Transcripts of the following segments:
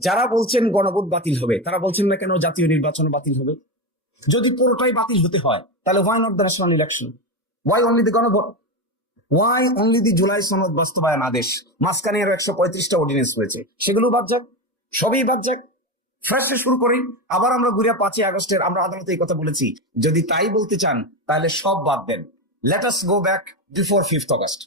যারা বলছেন গণভোট বাতিল হবে তারা বলছেন না কেন জাতীয় নির্বাচন বাতিল হবে? যদি পুরোটাই বাতিল হতে হয় তাহলে why not the national election? Why only the গণভোট? ওয়াই অনলি দি জুলাই সনদ বাস্তবায়ন আদেশ? মাঝখানে আরো 135টা অর্ডিনেন্স হয়েছে, সেগুলো বাদ যাক, সবই বাদ যাক, ফ্রেশে শুরু করি। আবার আমরা ঘুরে 5ই আগস্টের আমরা আদালতে এই কথা বলেছি, যদি তাই বলতে চান তাহলে সব বাদ দেন। Let us go back before 5th August.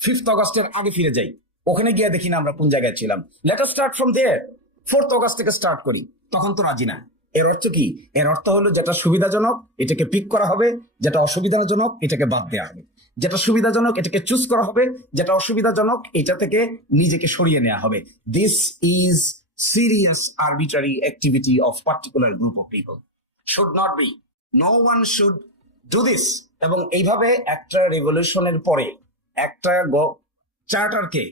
5th অগাস্টের আগে ফিরে যাই, ওখানে গিয়ে দেখি না আমরা কোন জায়গায় ছিলাম। Let us start from there. 4th August থেকে স্টার্ট করি। তখন তো রাজি না। এর অর্থ কি? এর অর্থ হলো যেটা সুবিধাজনক এটাকে পিক করা হবে, যেটা অসুবিধাজনক এটাকে বাদ দেওয়া হবে, যেটা সুবিধাজনক এটাকে চুজ করা হবে, যেটা অসুবিধাজনক এটা থেকে নিজেকে সরিয়ে নেওয়া হবে। This is serious arbitrary activity of particular group of people. Should not be. No one should do this. এবং এইভাবে একটা রেভলিউশনের পরে একটা চার্টারকে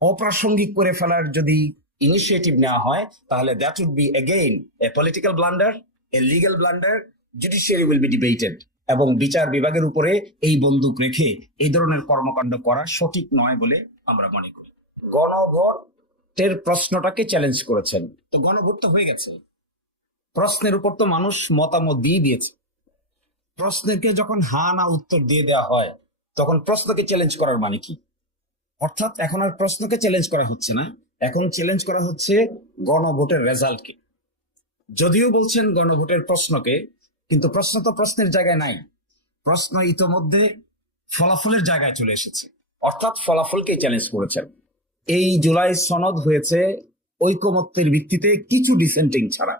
অপ্রাসঙ্গিক করে ফেলার যদি ইনিশিয়েটিভ নেওয়া হয় তাহলে that would be again a political blunder, a legal blunder. Judiciary will be debated. এবং বিচার বিভাগের উপরে এই বন্দুক রেখে এই ধরনের কর্মকাণ্ড করা সঠিক নয় বলে আমরা মনে করি। গণভোটের প্রশ্নটাকে চ্যালেঞ্জ করেছেন, তো গণভোট তো হয়ে গেছে। প্রশ্নের উপর তো মানুষ মতামত দিয়ে দিয়েছে। প্রশ্নকে যখন হা না উত্তর দিয়ে দেওয়া হয় তখন প্রশ্নকে চ্যালেঞ্জ করার মানে কি? অর্থাৎ এখন আর প্রশ্নকে চ্যালেঞ্জ করা হচ্ছে না, এখন চ্যালেঞ্জ করা হচ্ছে গণভোটের রেজাল্টকে। যদিও বলছেন গণভোটের প্রশ্নকে, কিন্তু প্রশ্ন তো প্রশ্নের জায়গায় নাই। প্রশ্ন ইতোমধ্যে ফলাফলের জায়গায় চলে এসেছে, অর্থাৎ ফলাফলকেই চ্যালেঞ্জ করেছেন। এই জুলাই সনদ হয়েছে ঐকমত্যের ভিত্তিতে কিছু ডিসেন্টিং ছাড়া।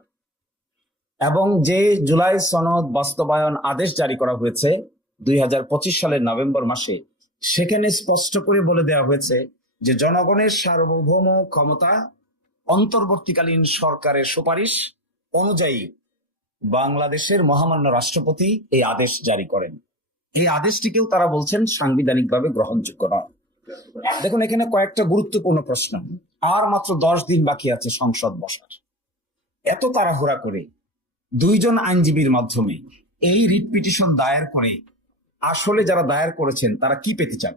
এবং যে জুলাই সনদ বাস্তবায়ন আদেশ জারি করা হয়েছে 2025 সালের নভেম্বর মাসে, সেখানে স্পষ্ট করে বলে দেওয়া হয়েছে যে জনগণের সার্বভৌম ক্ষমতা অন্তর্বর্তীকালীন সরকারের সুপারিশ অনুযায়ী বাংলাদেশের মহামান্য রাষ্ট্রপতি এই আদেশ জারি করেন। এই আদেশটিকেও তারা বলছেন সাংবিধানিকভাবে গ্রহণযোগ্য নয়। দেখুন, এখানে কয়েকটা গুরুত্বপূর্ণ প্রশ্ন। আর মাত্র 10 দিন বাকি আছে সংসদ বসার। এত তাড়াহুড়া করে 2 জন আইনজীবীর মাধ্যমে এই রিট পিটিশন দায়ের করে আসলে যারা দায়ের করেছেন তারা কি পেতে চান?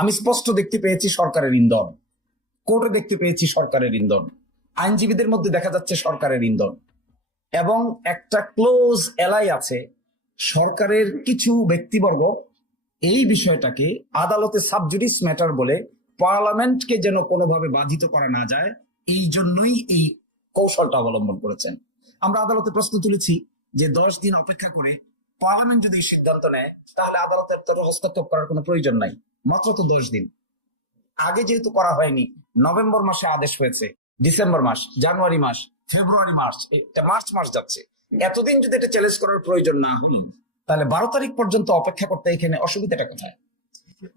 আমি স্পষ্ট দেখতে পেয়েছি সরকারের ইন্ধন, কোর্টে দেখতে পেয়েছি সরকারের ইন্ধন, আইনজীবীদের মধ্যে দেখা যাচ্ছে সরকারের ইন্ধন, এবং একটা ক্লোজ এলাই আছে সরকারের কিছু ব্যক্তিবর্গ এই বিষয়টাকে আদালতে সাবজুডিস ম্যাটার বলে পার্লামেন্টকে যেন কোনোভাবে বাধিত করা না যায়, এই জন্যই এই কৌশলটা অবলম্বন করেছেন। আমরা আদালতে প্রশ্ন তুলেছি যে 10 দিন অপেক্ষা করে পার্লামেন্ট যদি সিদ্ধান্ত নেয় তাহলে আদালতের তো হস্তক্ষেপ করার কোনো প্রয়োজন নাই, মাত্র তো 10 দিন। আগে যেহেতু করা হয়নি, নভেম্বর মাসে আদেশ হয়েছে, ডিসেম্বর মাস, জানুয়ারি মাস, ফেব্রুয়ারি মাস, এটা মার্চ মাস যাচ্ছে। এতদিন যদি এটা চ্যালেঞ্জ করার প্রয়োজন না হলো তাহলে 12 তারিখ পর্যন্ত অপেক্ষা করতে এখানে অসুবিধাটা কোথায়?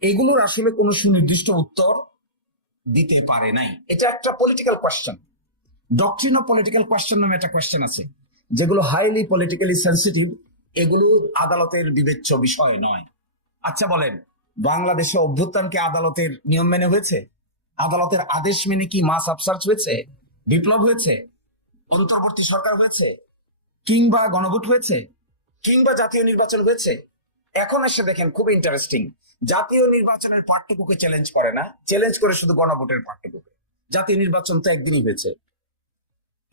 এগুলোর আসলে কোনো সুনির্দিষ্ট উত্তর দিতে পারে নাই। এটা একটা political question. Doctrine of political question নামে একটা কোয়েশ্চেন আছে, যেগুলো হাইলি পলিটিক্যালি সেন্সিটিভ। এগুলো আদালতের বিবেচ্য বিষয় নয়। আচ্ছা বলেন, বাংলাদেশে অভ্যুত্থানকে আদালতের নিয়ম মেনে হয়েছে? আদালতের আদেশ মেনে কি মাস আপসার্চ হয়েছে, বিপ্লব হয়েছে, অন্তর্বর্তী সরকার হয়েছে, কিংবা গণভোট হয়েছে, কিংবা জাতীয় নির্বাচন হয়েছে? এখন এসে দেখেন, খুব ইন্টারেস্টিং, জাতীয় নির্বাচনের পার্টটুকুকে চ্যালেঞ্জ করে না, চ্যালেঞ্জ করে শুধু গণভোটের পার্টটুকুকে। জাতীয় নির্বাচন তো একদিনই হয়েছে,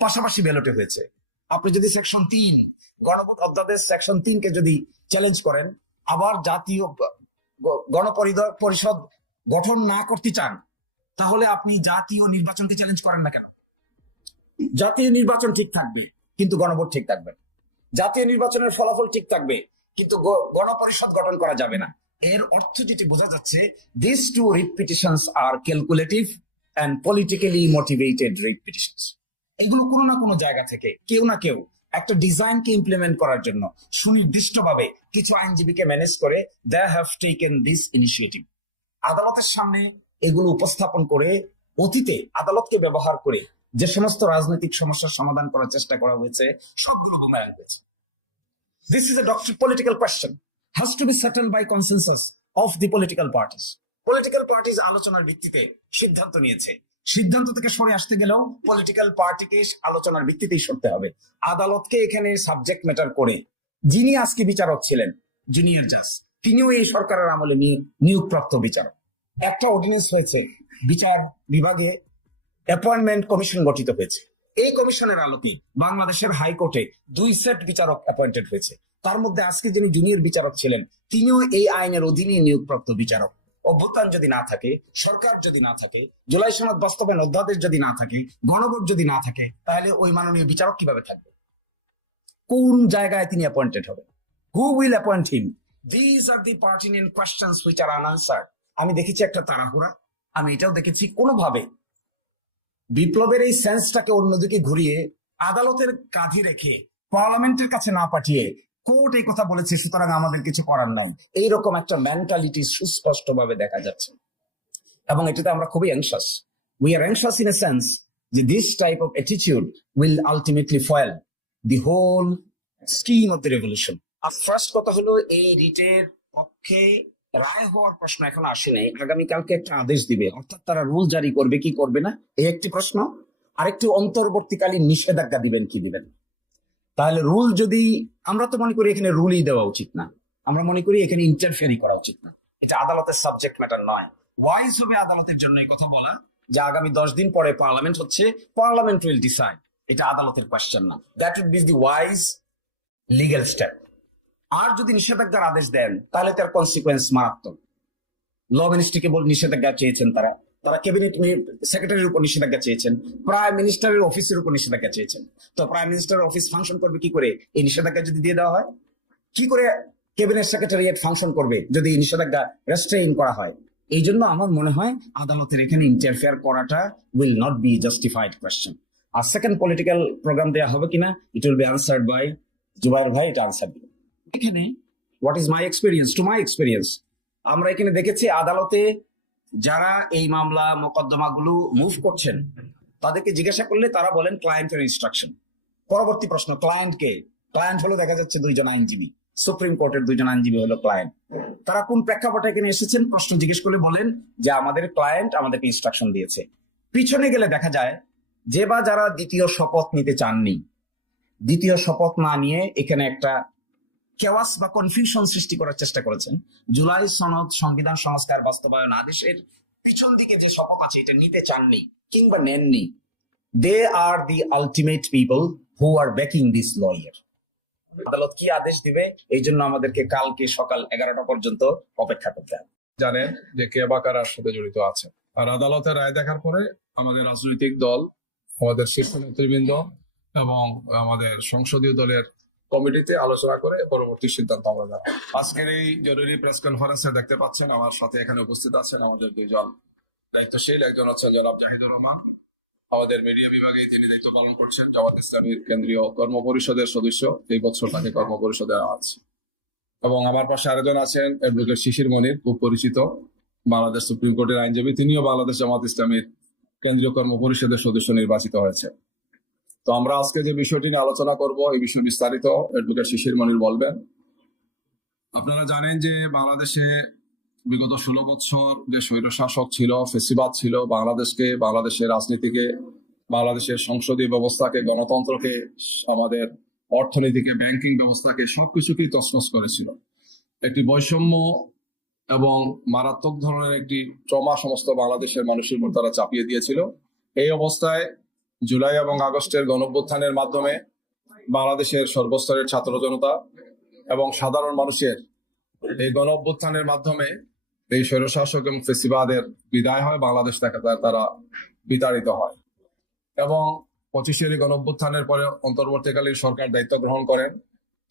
পাশাপাশি ব্যালটে হয়েছে। আপনি যদি সেকশন 3 গণভোট অধ্যাদেশ সেকশন 3 কে যদি চ্যালেঞ্জ করেন, আবার জাতীয় গণপরিষদ গঠন না করতে চান, তাহলে আপনি জাতীয় নির্বাচনকে চ্যালেঞ্জ করেন না কেন? জাতীয় নির্বাচন ঠিক থাকবে কিন্তু গণভোট ঠিক থাকবে, জাতীয় নির্বাচনের ফলাফল ঠিক থাকবে কিন্তু গণপরিষদ গঠন করা যাবে না। এর অর্থ যেটি বোঝা যাচ্ছে, this two writ petitions are calculative and politically motivated writ petitions. এগুলো কোনো না কোনো জায়গা থেকে কেউ না কেউ একটা ডিজাইনকে ইমপ্লিমেন্ট করার জন্য সুনির্দিষ্টভাবে কিছু আইনজীবীকে ম্যানেজ করে they have taken this initiative. আদালতের সামনে এগুলো উপস্থাপন করে অতীতে আদালতকে ব্যবহার করে যে সমস্ত রাজনৈতিক সমস্যার সমাধান করার চেষ্টা করা হয়েছে সবগুলো বুমেরাং হয়েছে। This is a political question, has to be settled by consensus of the political parties. Political parties আলোচনার ভিত্তিতে সিদ্ধান্ত নিয়েছে। সিদ্ধান্ত থেকে সরে আসতে গেলেও পলিটিক্যাল পার্টিকে আলোচনার ভিত্তিতেই সরতে হবে। আদালতকে এখানে সাবজেক্ট ম্যাটার করে যিনি আজকে বিচারক ছিলেন, জুনিয়র জাজ, তিনিও এই সরকারের আমলে নিয়োগপ্রাপ্ত বিচারক। একটা অর্ডিনেন্স হয়েছে বিচার বিভাগে অ্যাপয়েন্টমেন্ট কমিশন গঠিত হয়েছে। এই কমিশনের আলোকে বাংলাদেশের হাইকোর্টে 2 সেট বিচারক অ্যাপয়েন্টেড হয়েছে। তার মধ্যে আজকে যিনি জুনিয়র বিচারক ছিলেন তিনিও এই আইনের অধীনে নিয়োগপ্রাপ্ত বিচারক। অভ্যুত্থান যদি না থাকে, সরকার যদি না থাকে, জুলাই সনদ বাস্তবায়ন অধ্যাদেশ যদি না থাকে, গণভোট যদি না থাকে, তাহলে ওই মাননীয় বিচারক কিভাবে থাকবে? কোন জায়গায় তিনি অ্যাপয়েন্টেড হবেন? Who will appoint him? This are the pertinent questions which are unanswered. আমি দেখেছি একটা তাড়াহুড়া, আমি এটাও দেখেছি কোনোভাবে বিপ্লবের এই সেন্সটাকে অন্যদিকে ঘুরিয়ে আদালতের কাঁধে রেখে পার্লামেন্টের কাছে না পাঠিয়ে কোর্ট এই কথা বলেছে সুতরাং আমাদের কিছু করার নয়, এইরকম একটা মেন্টালিটি সুস্পষ্টভাবে দেখা যাচ্ছে। এবং এটাতে আমরা খুবই anxious. We are anxious in a sense যে this type of attitude will ultimately foil the whole scheme of the revolution. আর ফার্স্ট কথা হলো, এই রিটের পক্ষে রায় হওয়ার প্রশ্ন এখন আসেনি, আগামীকালকে একটা আদেশ দিবে, অর্থাৎ তারা রুল জারি করবে কি করবে না, এই একটি প্রশ্ন। আরেকটি অন্তর্বর্তীকালীন নিষেধাজ্ঞা দিবেন কি দিবেন। তাহলে রুল যদি, আমরা তো মনে করি এখানে রুলই দেওয়া উচিত না, আমরা মনে করি এখানে ইন্টারফেয়ারই করা উচিত না, এটা আদালতের সাবজেক্ট ম্যাটার নয়। ওয়াইজ হবে আদালতের জন্য এই কথা বলা যে আগামী 10 দিন পরে পার্লামেন্ট হচ্ছে, পার্লামেন্ট উইল ডিসাইড, এটা আদালতের কোয়েশ্চেন না। That would be the wise legal step. আর যদি নিষেধাজ্ঞার আদেশ দেন তাহলে তার কনসিকুয়েন্স মারাত্মক। ল মিনিস্ট্রিকে নিষেধাজ্ঞা চেয়েছেন তারা, তারা ক্যাবিনেট সেক্রেটারির উপর নিষেধাজ্ঞা চেয়েছেন, প্রাইম মিনিস্টারের অফিসের উপর নিষেধাজ্ঞা চেয়েছেন। তো প্রাইম মিনিস্টারের অফিস ফাংশন করবে কি করে এই নিষেধাজ্ঞা যদি দিয়ে দেওয়া হয়? কি করে ক্যাবিনেট সেক্রেটারিয়েট ফাংশন করবে যদি নিষেধাজ্ঞা রেস্ট্রেইন করা হয়? এই জন্য আমার মনে হয় আদালতের এখানে ইন্টারফেয়ার করাটা will not be justified question. আর সেকেন্ড পলিটিক্যাল প্রোগ্রাম দেওয়া হবে কিনা, it will be answered by Zubair ভাই, এটা আনসার দিবে। এখানে what is my experience, to my experience, আমরা এখানে দেখেছি আদালতে যারা এই মামলা মোকদ্দমাগুলো মুভ করছেন তাদেরকে জিজ্ঞাসা করলে তারা বলেন ক্লায়েন্টের ইনস্ট্রাকশন। পরবর্তী প্রশ্ন, ক্লায়েন্ট কে? ক্লায়েন্ট হলো দেখা যাচ্ছে 2 জন আইনজীবী, সুপ্রিম কোর্টের 2 জন আইনজীবী হলো ক্লায়েন্ট। তারা কোন প্রেক্ষাপটে এখানে এসেছেন প্রশ্ন জিজ্ঞেস করলে বলেন যে আমাদের ক্লায়েন্ট আমাদেরকে ইনস্ট্রাকশন দিয়েছে। পিছনে গেলে দেখা যায় যে বা যারা দ্বিতীয় শপথ নিতে চাননি, দ্বিতীয় শপথ না নিয়ে এখানে একটা কেওয়াস বা কনফিউশন সৃষ্টি করার চেষ্টা করেছেন। জুলাই সনদ সংবিধান সংস্কার বাস্তবায়ন আদেশের পিছন দিকে যে শপথ আছে এটা নিতে চাননি কিংবা নেননি, they are the ultimate people who are backing this lawyer. আদালত কি আদেশ দিবে এই জন্য আমাদেরকে কালকে সকাল 11টা পর্যন্ত অপেক্ষা করতে হবে। জানেন যে কে বা কারার সাথে জড়িত আছে। আর আদালতের রায় দেখার পরে আমাদের রাজনৈতিক দল, আমাদের শীর্ষ নেতৃবৃন্দ এবং আমাদের সংসদীয় দলের কমিটিতে আলোচনা করে পরবর্তী সিদ্ধান্ত আমরা নেব। আজকের এই জরুরি প্রেস কনফারেন্সে দেখতে পাচ্ছেন আমার সাথে এখানে উপস্থিত আছেন আমাদের 2 জন দায়িত্বশীল। একজন হচ্ছেন জনাব জাহিদুর রহমান, আমাদের মিডিয়া বিভাগে তিনি দায়িত্ব পালন করছেন। জামাত ইসলামীর কেন্দ্রীয় কর্ম পরিষদের সদস্য, এই বছর তাকে কর্ম পরিষদে আনা আছে। এবং আমার পাশে আরেকজন আছেন অ্যাডভোকেট শিশির মনির, খুব পরিচিত বাংলাদেশ সুপ্রিম কোর্টের আইনজীবী, তিনিও বাংলাদেশ জামাত ইসলামীর কেন্দ্রীয় কর্ম পরিষদের সদস্য নির্বাচিত হয়েছে। তো আমরা আজকে যে বিষয়টি নিয়ে আলোচনা করব এই বিষয়ে বিস্তারিত অ্যাডভোকেট শিশির মনির বলবেন। আপনারা জানেন যে বাংলাদেশে বিগত 16 বছর যে স্বৈরশাসক ছিল, ফেসিবাদ ছিল, বাংলাদেশের রাজনীতিকে, বাংলাদেশের সংসদীয় ব্যবস্থাকে, গণতন্ত্রকে, আমাদের অর্থনীতিকে, ব্যাংকিং ব্যবস্থাকে সবকিছুকেই তছনছ করেছিল। একটি বৈষম্য এবং মারাত্মক ধরনের একটি ট্রমা সমস্ত বাংলাদেশের মানুষের উপর তারা চাপিয়ে দিয়েছিল। এই অবস্থায় জুলাই এবং আগস্টের গণঅভ্যুত্থানের মাধ্যমে বাংলাদেশের সর্বস্তরের ছাত্র জনতা এবং সাধারণ মানুষের এই গণঅভ্যুত্থানের মাধ্যমে এই স্বৈরশাসক এবং ফেসিবাদের বিদায় হয়, বাংলাদেশ থেকে তারা বিতাড়িত হয়। এবং 25 গণঅভ্যুত্থানের পরে অন্তর্বর্তীকালীন সরকার দায়িত্ব গ্রহণ করেন,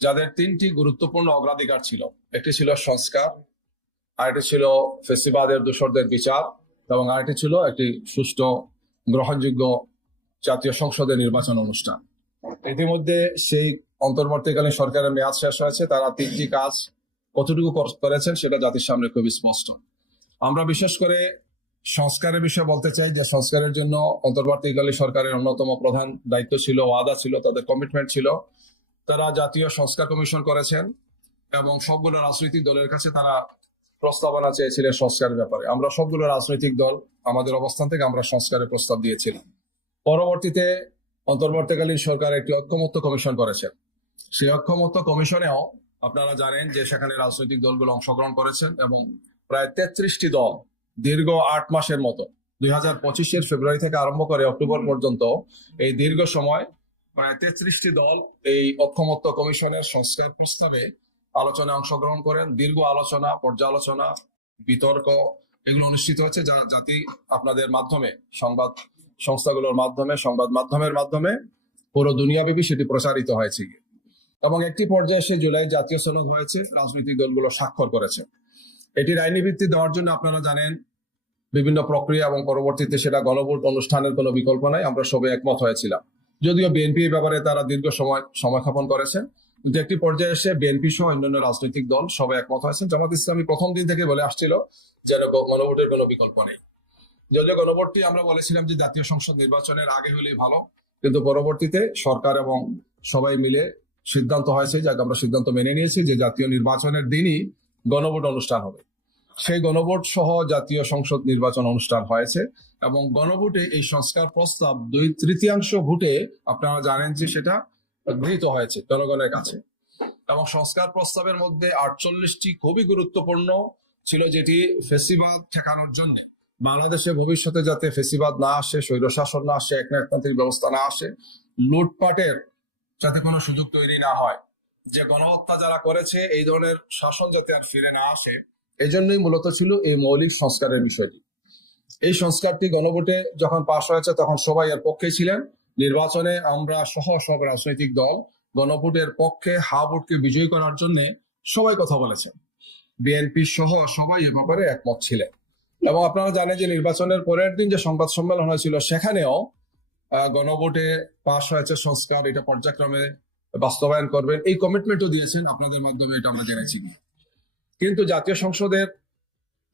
যাদের 3টি গুরুত্বপূর্ণ অগ্রাধিকার ছিল। একটি ছিল সংস্কার, আরেকটি ছিল ফেসিবাদের দোসরদের বিচার, এবং আরেকটি ছিল একটি সুষ্ঠু গ্রহণযোগ্য জাতীয় সংসদের নির্বাচন অনুষ্ঠান। ইতিমধ্যে সেই অন্তর্বর্তীকালীন সরকারের মেয়াদ শেষ হয়েছে, তারা 3টি কাজ কতটুকু করেছেন সেটা জাতির সামনে খুবই স্পষ্ট। আমরা বিশেষ করে সংস্কারের বিষয়ে বলতে চাই যে সংস্কারের জন্য অন্তর্বর্তীকালীন সরকারের অন্যতম প্রধান দায়িত্ব ছিল, ওয়াদা ছিল, তাদের কমিটমেন্ট ছিল। তারা জাতীয় সংস্কার কমিশন করেছেন এবং সবগুলো রাজনৈতিক দলের কাছে তারা প্রস্তাবনা চেয়েছিলেন সংস্কারের ব্যাপারে। আমরা সবগুলো রাজনৈতিক দল আমাদের অবস্থান থেকে আমরা সংস্কারের প্রস্তাব দিয়েছিলাম। পরবর্তীতে অন্তর্বর্তীকালীন সরকার একটি ঐক্যমত্য কমিশন করেছেন। সেই ঐক্যমত্য কমিশনেও আপনারা জানেন যে সেখানে রাজনৈতিক দলগুলো অংশগ্রহণ করেছেন এবং প্রায় 33টি দল দীর্ঘ 8 মাসের মতো 2025-এর ফেব্রুয়ারি থেকে আরম্ভ করে অক্টোবর পর্যন্ত এই দীর্ঘ সময় প্রায় 33টি দল এই ঐকমত্য কমিশনের সংস্কার প্রস্তাবে আলোচনায় অংশগ্রহণ করেন। দীর্ঘ আলোচনা, পর্যালোচনা, বিতর্ক এগুলো অনুষ্ঠিত হচ্ছে, যা জাতি আপনাদের মাধ্যমে, সংবাদ সংস্থাগুলোর মাধ্যমে, সংবাদ মাধ্যমের মাধ্যমে পুরো দুনিয়াব্যাপী সেটি প্রচারিত হয়েছে। এবং একটি পর্যায়ে এসে জুলাই জাতীয় সনদ হয়েছে, রাজনৈতিক দলগুলো স্বাক্ষর করেছে। এটির আইনি ভিত্তি দেওয়ার জন্য আপনারা জানেন বিভিন্ন প্রক্রিয়া এবং পরবর্তীতে সেটা গণভোট অনুষ্ঠানের কোনো বিকল্প নাই, আমরা সবাই একমত হয়েছিলাম। যদিও বিএনপি এই ব্যাপারে তারা দীর্ঘ সময়ক্ষেপণ করেছেন, কিন্তু একটি পর্যায়ে এসে বিএনপি সহ অন্যান্য রাজনৈতিক দল সবাই একমত হয়েছেন। জামাত ইসলামী প্রথম দিন থেকে বলে আসছিল যে গণভোটের কোনো বিকল্প নেই। যদিও গণভোটটি আমরা বলেছিলাম যে জাতীয় সংসদ নির্বাচনের আগে হলেই ভালো, কিন্তু পরবর্তীতে সরকার এবং সবাই মিলে সিদ্ধান্ত হয়েছে, যাকে আমরা সিদ্ধান্ত মেনে নিয়েছি, যে জাতীয় নির্বাচনের দিনই গণভোট অনুষ্ঠান হবে। সেই গণভোট সহ জাতীয় সংসদ নির্বাচন অনুষ্ঠান হয়েছে এবং গণভোটে এই সংস্কার প্রস্তাব 2/3 ভোটে আপনারা জানেন যে সেটা গৃহীত হয়েছে জনগণের কাছে। এবং সংস্কার প্রস্তাবের মধ্যে 48টি খুবই গুরুত্বপূর্ণ ছিল, যেটি ফেসিবাদ ঠেকানোর জন্য, বাংলাদেশে ভবিষ্যতে যাতে ফেসিবাদ না আসে, স্বৈরশাসন না আসে, একনায়কতান্ত্রিক ব্যবস্থা না আসে, লুটপাটের যাতে কোনো সুযোগ তৈরি না হয়, যে গণহত্যা যারা করেছে এই ধরনের শাসন যাতে আর ফিরে না আসে, এই জন্যই মূলত ছিল এই মৌলিক সংস্কারের বিষয়টি। এই সংস্কারটি গণভোটে যখন পাশ হয়েছে তখন সবাই এর পক্ষে ছিলেন। নির্বাচনে আমরা সহ সব রাজনৈতিক দল গণভোটের পক্ষে হা ভোটকে বিজয়ী করার জন্য সবাই কথা বলেছেন। বিএনপি সহ সবাই এ ব্যাপারে একমত ছিলেন। এবং আপনারা জানেন যে নির্বাচনের পরের দিন যে সংবাদ সম্মেলন হয়েছিল সেখানেও গণভোটে পাশ হয়েছে সংস্কার, এটা পর্যায়ক্রমে বাস্তবায়ন করবেন, এই কমিটমেন্টও দিয়েছেন আপনাদের মাধ্যমে, এটা আমরা জেনেছি। কিন্তু জাতীয় সংসদের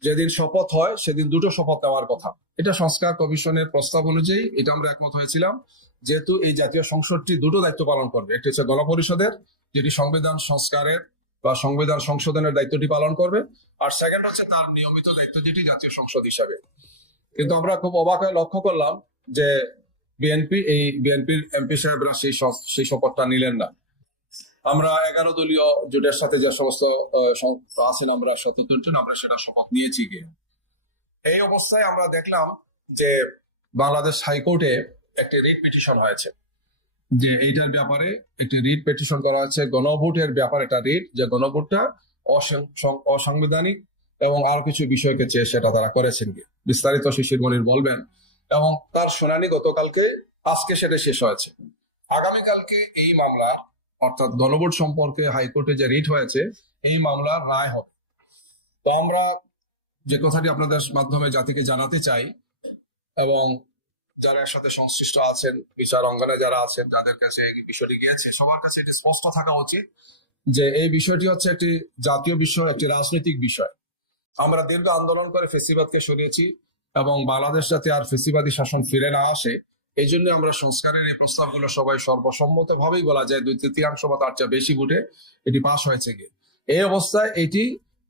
যেদিন শপথ হয় সেদিন দুটো শপথ নেওয়ার কথা, এটা সংস্কার কমিশনের প্রস্তাব অনুযায়ী এটা আমরা একমত হয়েছিলাম। যেহেতু এই জাতীয় সংসদটি দুটো দায়িত্ব পালন করবে, একটি হচ্ছে গণপরিষদের, যেটি সংবিধান সংস্কারের বা সংবিধান সংশোধনের দায়িত্বটি পালন করবে, আর সেকেন্ড হচ্ছে তার নিয়মিত দায়িত্ব, যেটি জাতীয় সংসদ হিসাবে। কিন্তু আমরা খুব অবাক হয়ে লক্ষ্য করলাম যে বিএনপির এমপি সাহেবরা সেই শপথটা নিলেন না। আমরা 11 দলীয় জোটের সাথে যে সমস্ত আছেন, আমরা 77 জন, আমরা সেটা শপথ নিয়েছি গিয়ে। এই অবস্থায় আমরা দেখলাম যে বাংলাদেশ হাইকোর্টে একটি রিট পিটিশন হয়েছে, যে এইটার ব্যাপারে একটি রিট পিটিশন করা হয়েছে, গণভোটের ব্যাপারে একটা রিট, যে গণভোটটা অসাংবিধানিক এবং আরো কিছু বিষয়কে চেয়ে সেটা তারা করেছেন গিয়ে। বিস্তারিত শিশির মনির বলবেন। এবং তার শুনানি গতকালকে, আজকে সেটা শেষ হয়েছে। আগামীকালকে এই মামলা, অর্থাৎ গণভোট সম্পর্কে হাইকোর্টে যে রিট হয়েছে, এই মামলার রায় হবে। তো আমরা যে কথাটি আপনাদের মাধ্যমে জাতিকে জানাতে চাই, এবং যারা এর সাথে সংশ্লিষ্ট আছেন, বিচার অঙ্গনে যারা আছেন, যাদের কাছে এই বিষয়টি গিয়েছে, সবার কাছে এটি স্পষ্ট থাকা উচিত যে এই বিষয়টি হচ্ছে একটি জাতীয় বিষয়, একটি রাজনৈতিক বিষয়। আমরা দীর্ঘ আন্দোলন করে ফেসিবাদকে সরিয়েছি এবং বাংলাদেশ যাতে আর ফেসিবাদী শাসন ফিরে না আসে, এই জন্য আমরা সংস্কারের এই প্রস্তাবগুলো সবাই সর্বসম্মত ভাবেই বলা যায় 2/3 বা তার চেয়ে বেশি ভোটে এটি পাশ হয়েছে গিয়ে। এই অবস্থায় এটি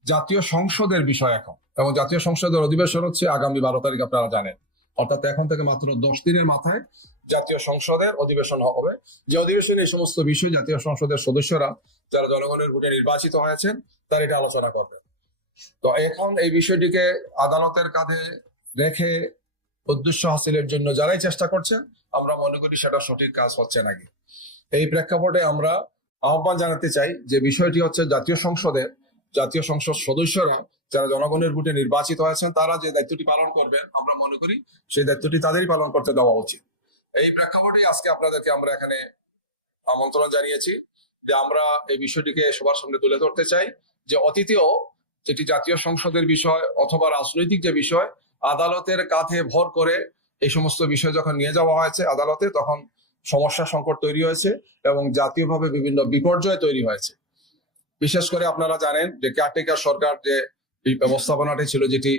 জাতীয় সংসদের বিষয় এখন, এবং জাতীয় সংসদের অধিবেশন হচ্ছে আগামী 12 তারিখ, আপনারা জানেন। অর্থাৎ এখন থেকে মাত্র 10 দিনের মাথায় জাতীয় সংসদের অধিবেশন হবে, যে অধিবেশনে এই সমস্ত বিষয় জাতীয় সংসদের সদস্যরা যারা জনগণের ভোটে নির্বাচিত হয়েছেন তারা এটা আলোচনা করবে। তো এখন এই বিষয়টিকে আদালতের কাঁধে রেখে উদ্দেশ্য হাসিলের জন্য যারাই চেষ্টা করছেন, আমরা মনে করি সেটা সঠিক কাজ হচ্ছে নাকি। এই প্রেক্ষাপটে আমরা আহ্বান জানাতে চাই যে বিষয়টি হচ্ছে জাতীয় সংসদ সদস্যরা যারা জনগণের ভোটে নির্বাচিত হয়েছেন, তারা যে দায়িত্বটি পালন করবেন, আমরা মনে করি সেই দায়িত্বটি তাদেরই পালন করতে দেওয়া উচিত। এই প্রেক্ষাপটে আজকে আপনাদেরকে আমরা এখানে আমন্ত্রণ জানিয়েছি যে আমরা এই বিষয়টিকে সবার সামনে তুলে ধরতে চাই, যে অতীতেও যেটি জাতীয় সংসদের বিষয় অথবা রাজনৈতিক যে বিষয়, আদালতের কাঁধে ভর করে এই সমস্ত বিষয় যখন নিয়ে যাওয়া হয়েছে আদালতে, তখন সমস্যা সংকট তৈরি হয়েছে এবং জাতীয়ভাবে বিভিন্ন বিপর্যয় তৈরি হয়েছে। বিশেষ করে আপনারা জানেন যে কেয়ারটেকার সরকার যে এই ব্যবস্থাপনাটি ছিল, যেটি